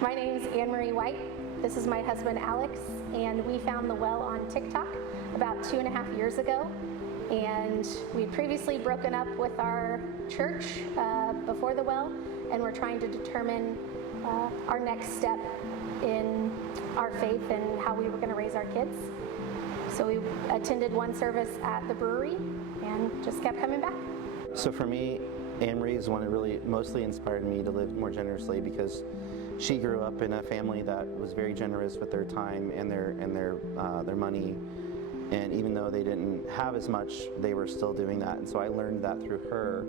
My name is Anne Marie White. This is my husband Alex, and we found the well on TikTok about 2.5 years ago. And we had previously broken up with our church before the well, and we're trying to determine our next step in our faith and how we were going to raise our kids. So we attended one service at the brewery and just kept coming back. So for me, Anne Marie is one that really mostly inspired me to live more generously, because she grew up in a family that was very generous with their time and their money. And even though they didn't have as much, they were still doing that. And so I learned that through her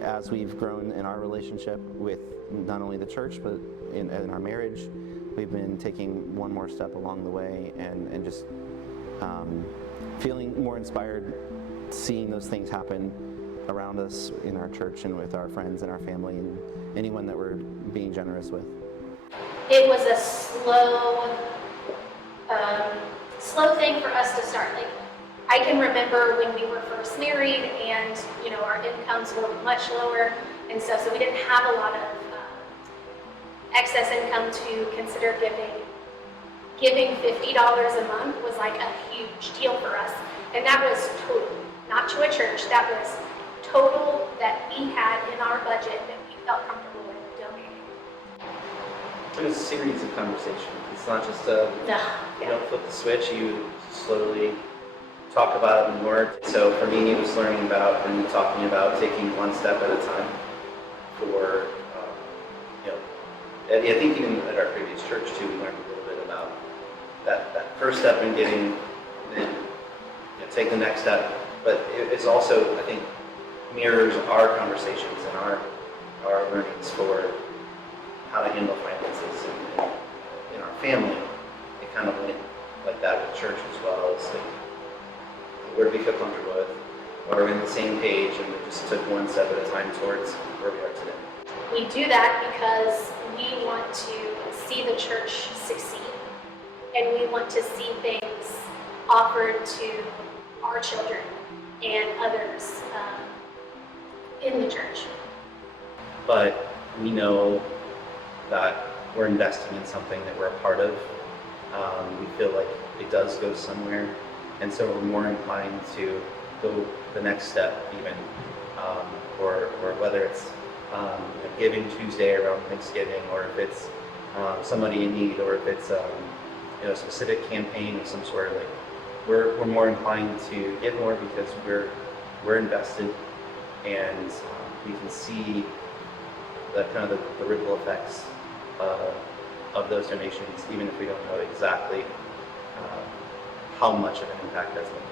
as we've grown in our relationship with not only the church, but in our marriage. We've been taking one more step along the way and just feeling more inspired, seeing those things happen around us in our church and with our friends and our family and anyone that we're being generous with. It was a slow thing for us to start. Like, I can remember when we were first married, and our incomes were much lower and stuff, so we didn't have a lot of excess income to consider giving. Giving $50 a month was like a huge deal for us, and that was total, not to a church. That was total that we had in our budget that we felt comfortable with donating. It was a series of conversations. It's not just you don't flip the switch, you slowly talk about it more. So for me, it was learning about and talking about taking one step at a time for, I think even at our previous church too, we learned a little bit about that first step in giving, then take the next step. But it's also, I think, mirrors our conversations and our learnings for how to handle finances in our family. It kind of went like that with church as well. It's like, where do we feel comfortable with? What are we on the same page? And we just took one step at a time towards where we are today. We do that because we want to see the church succeed, and we want to see things offered to our children and others in the church. But we know that we're investing in something that we're a part of. We feel like it does go somewhere, and so we're more inclined to go the next step even, or whether it's Giving Tuesday around Thanksgiving, or if it's somebody in need, or if it's a specific campaign of some sort. Like we're more inclined to give more because we're invested, and we can see the kind of the ripple effects of those donations, even if we don't know exactly how much of an impact that's making.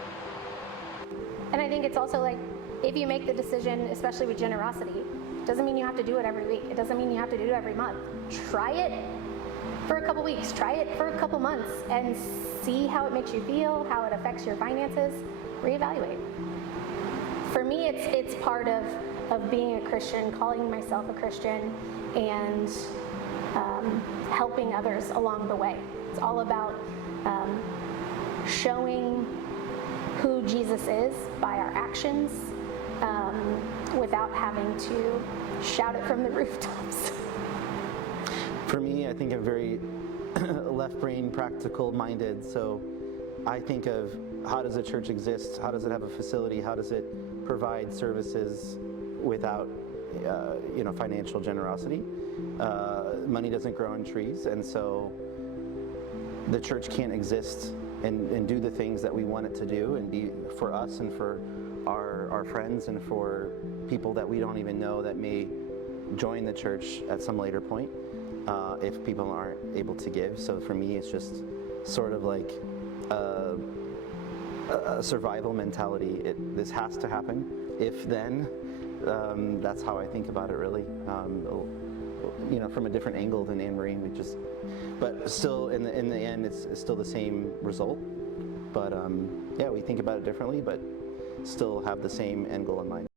And I think it's also like, if you make the decision, especially with generosity, doesn't mean you have to do it every week. It doesn't mean you have to do it every month. Try it for a couple weeks. Try it for a couple months and see how it makes you feel, how it affects your finances. Reevaluate. For me, it's part of being a Christian, calling myself a Christian, and helping others along the way. It's all about showing who Jesus is by our actions, without having to shout it from the rooftops. For me, I think I'm very left-brain, practical-minded. So I think of, how does a church exist? How does it have a facility? How does it provide services without financial generosity? Money doesn't grow on trees, and so the church can't exist and do the things that we want it to do and be for us and for our friends and for people that we don't even know that may join the church at some later point, if people aren't able to give. So for me, it's just sort of like a survival mentality. This has to happen. If then, that's how I think about it, really. From a different angle than Anne Marie. But still, in the end, it's still the same result. But we think about it differently, but still have the same end goal in mind.